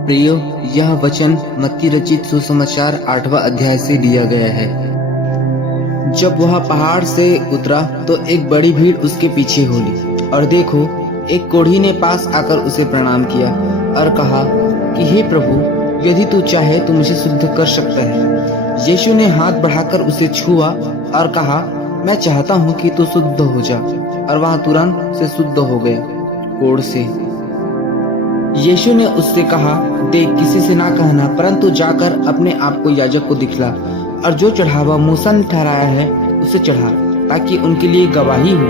प्रियो, यह वचन मत्ती रचित सुसमाचार 8वां अध्याय से लिया गया है। जब वह पहाड़ से उतरा तो एक बड़ी भीड़ उसके पीछे हो ली, और देखो, एक कोढ़ी ने पास आकर उसे प्रणाम किया और कहा कि हे प्रभु, यदि तू चाहे तो मुझे शुद्ध कर सकता है। यीशु ने हाथ बढ़ाकर उसे छुआ और कहा, मैं चाहता हूँ कि तू शुद्ध हो जा, और वह तुरंत से शुद्ध हो गया कोढ़ से। यीशु ने उससे कहा, देख, किसी से ना कहना, परंतु जाकर अपने आप को याजक को दिखला, और जो चढ़ावा मूसा ने ठहराया है उसे चढ़ा, ताकि उनके लिए गवाही हो।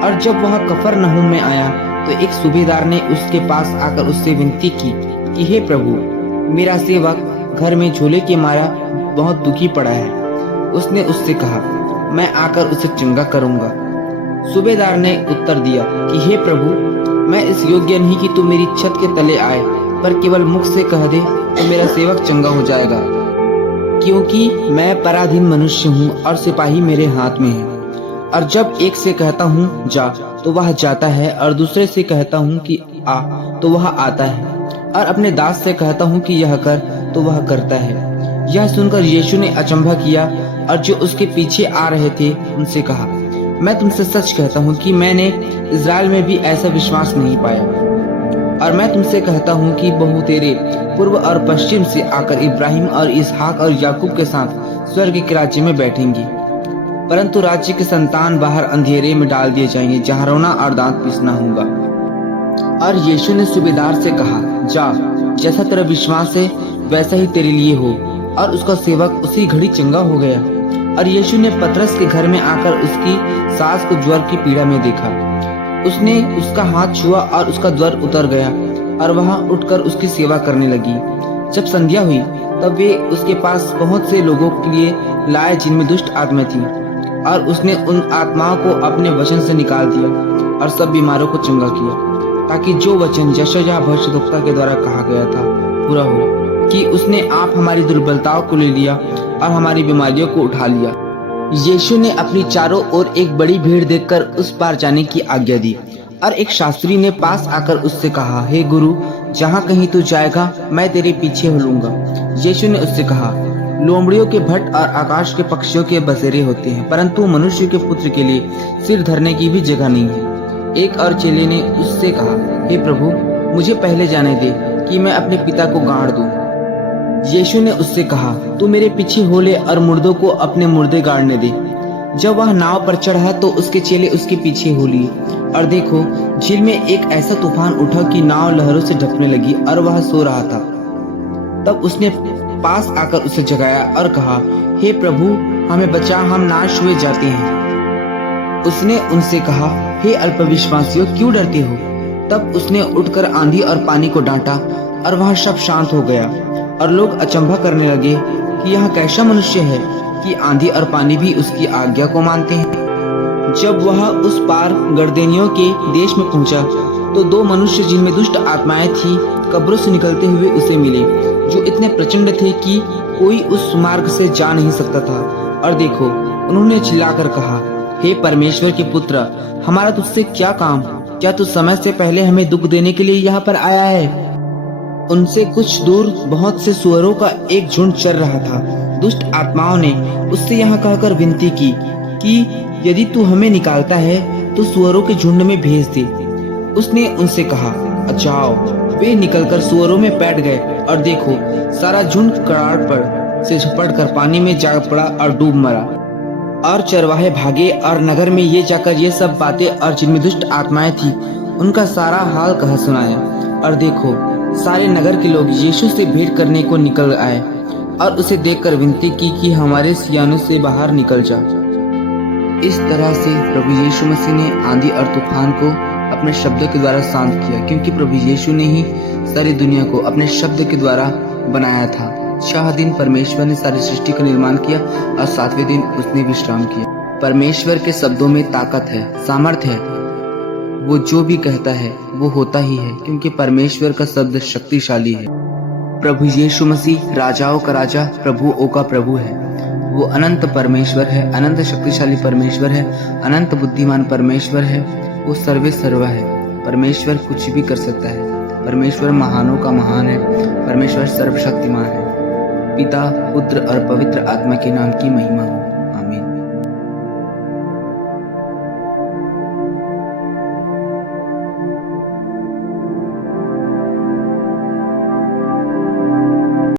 और जब वह कफरनहूम में आया तो एक सूबेदार ने उसके पास आकर उससे विनती की कि हे प्रभु, मेरा सेवक घर में झोले के मारा बहुत दुखी पड़ा है। उसने उससे कहा, मैं आकर उसे चंगा करूंगा। सूबेदार ने उत्तर दिया कि हे प्रभु, मैं इस योग्य नहीं कि तू मेरी छत के तले आए, पर केवल मुख से कह दे तो मेरा सेवक चंगा हो जाएगा, क्योंकि मैं पराधीन मनुष्य हूँ और सिपाही मेरे हाथ में है। और जब एक से कहता हूँ जा तो वह जाता है, और दूसरे से कहता हूँ कि आ तो वह आता है, और अपने दास से कहता हूँ कि यह कर तो वह करता है। यह सुनकर यीशु ने अचंभा किया, और जो उसके पीछे आ रहे थे उनसे कहा, मैं तुमसे सच कहता हूँ कि मैंने इज़राइल में भी ऐसा विश्वास नहीं पाया। और मैं तुमसे कहता हूँ कि बहुतेरे पूर्व और पश्चिम से आकर इब्राहिम और इसहाक और याकूब के साथ स्वर्ग के राज्य में बैठेंगी, परंतु राज्य के संतान बाहर अंधेरे में डाल दिए जाएंगे, जहाँ रोना और दांत पीसना होगा। और यीशु ने सूबेदार से कहा, जा, जैसा तेरा विश्वास है वैसा ही तेरे लिए हो। और उसका सेवक उसी घड़ी चंगा हो गया। और यीशु ने पतरस के घर में आकर उसकी सास को ज्वर की पीड़ा में देखा। उसने उसका हाथ छुआ और उसका ज्वर उतर गया, और वह उठकर उसकी सेवा करने लगी। जब संध्या हुई तब वे उसके पास बहुत से लोगों के लिए लाए जिनमें दुष्ट आत्मा थी, और उसने उन आत्माओं को अपने वचन से निकाल दिया और सब बीमारों को चंगा किया, ताकि जो वचन यशायाह भविष्यद्वक्ता के द्वारा कहा गया था पूरा हो, कि उसने आप हमारी दुर्बलताओं को ले लिया और हमारी बीमारियों को उठा लिया। यीशु ने अपनी चारों ओर एक बड़ी भीड़ देखकर उस पार जाने की आज्ञा दी। और एक शास्त्री ने पास आकर उससे कहा, हे गुरु, जहाँ कहीं तू जाएगा मैं तेरे पीछे हो लूंगा। यीशु ने उससे कहा, लोमड़ियों के भट्ट और आकाश के पक्षियों के बसेरे होते हैं, परंतु मनुष्य के पुत्र के लिए सिर धरने की भी जगह नहीं है। एक और चेले ने उससे कहा, हे प्रभु, मुझे पहले जाने दे कि मैं अपने पिता को गाड़ दूं। यीशु ने उससे कहा, तू मेरे पीछे हो ले और मुर्दों को अपने मुर्दे गाड़ने दे। जब वह नाव पर चढ़ा तो उसके चेले उसके पीछे हो लिए। और देखो, झील में एक ऐसा तूफान उठा कि नाव लहरों से ढकने लगी, और वह सो रहा था। तब उसने पास आकर उसे जगाया और कहा, हे प्रभु, हमें बचा, हम नाश हुए जाते हैं। उसने उनसे कहा, हे अल्पविश्वासियों, क्यों डरते हो? तब उसने उठकर आंधी और पानी को डांटा, और वह सब शांत हो गया। और लोग अचंभा करने लगे कि यह कैसा मनुष्य है कि आंधी और पानी भी उसकी आज्ञा को मानते हैं। जब वह उस पार गर्देनियों के देश में पहुंचा तो दो मनुष्य जिनमें दुष्ट आत्माएं थी कब्रों से निकलते हुए उसे मिले, जो इतने प्रचंड थे कि कोई उस मार्ग से जा नहीं सकता था। और देखो, उन्होंने चिल्लाकर कहा, हे परमेश्वर के पुत्र, हमारा तुझसे क्या काम? क्या तू समय से पहले हमें दुख देने के लिए यहाँ पर आया है? उनसे कुछ दूर बहुत से सुअरों का एक झुंड चर रहा था। दुष्ट आत्माओं ने उससे यह कहकर विनती की कि यदि तू हमें निकालता है तो सुअरों के झुंड में भेज दे। उसने उनसे कहा, जाओ। वे निकलकर सुअरों में बैठ गए, और देखो, सारा झुंड कराड़ पर से झपटकर पानी में जा पड़ा और डूब मरा। और चरवाहे भागे और नगर में ये जाकर ये सब बातें और जिनमें दुष्ट आत्माएं थी उनका सारा हाल कह सुनाया। और देखो, सारे नगर के लोग यीशु से भेंट करने को निकल आए और उसे देखकर विनती की कि हमारे सियानों से बाहर निकल जा। इस तरह से प्रभु यीशु मसीह ने आंधी और तूफान को अपने शब्दों के द्वारा शांत किया, क्योंकि प्रभु यीशु ने ही सारी दुनिया को अपने शब्द के द्वारा बनाया था। 6 दिन परमेश्वर ने सारी सृष्टि का निर्माण किया, और 7वें दिन उसने विश्राम किया। परमेश्वर के शब्दों में ताकत है, सामर्थ्य है। वो जो भी कहता है वो होता ही है, क्योंकि परमेश्वर का शब्द शक्तिशाली है। प्रभु यीशु मसीह राजाओं का राजा, प्रभुओं का प्रभु है। वो अनंत परमेश्वर है, अनंत शक्तिशाली परमेश्वर है, अनंत बुद्धिमान परमेश्वर है। वो सर्वे सर्वा है। परमेश्वर कुछ भी कर सकता है। परमेश्वर महानों का महान है, परमेश्वर सर्वशक्तिमान है। पिता, पुत्र और पवित्र आत्मा के नाम की महिमा हो।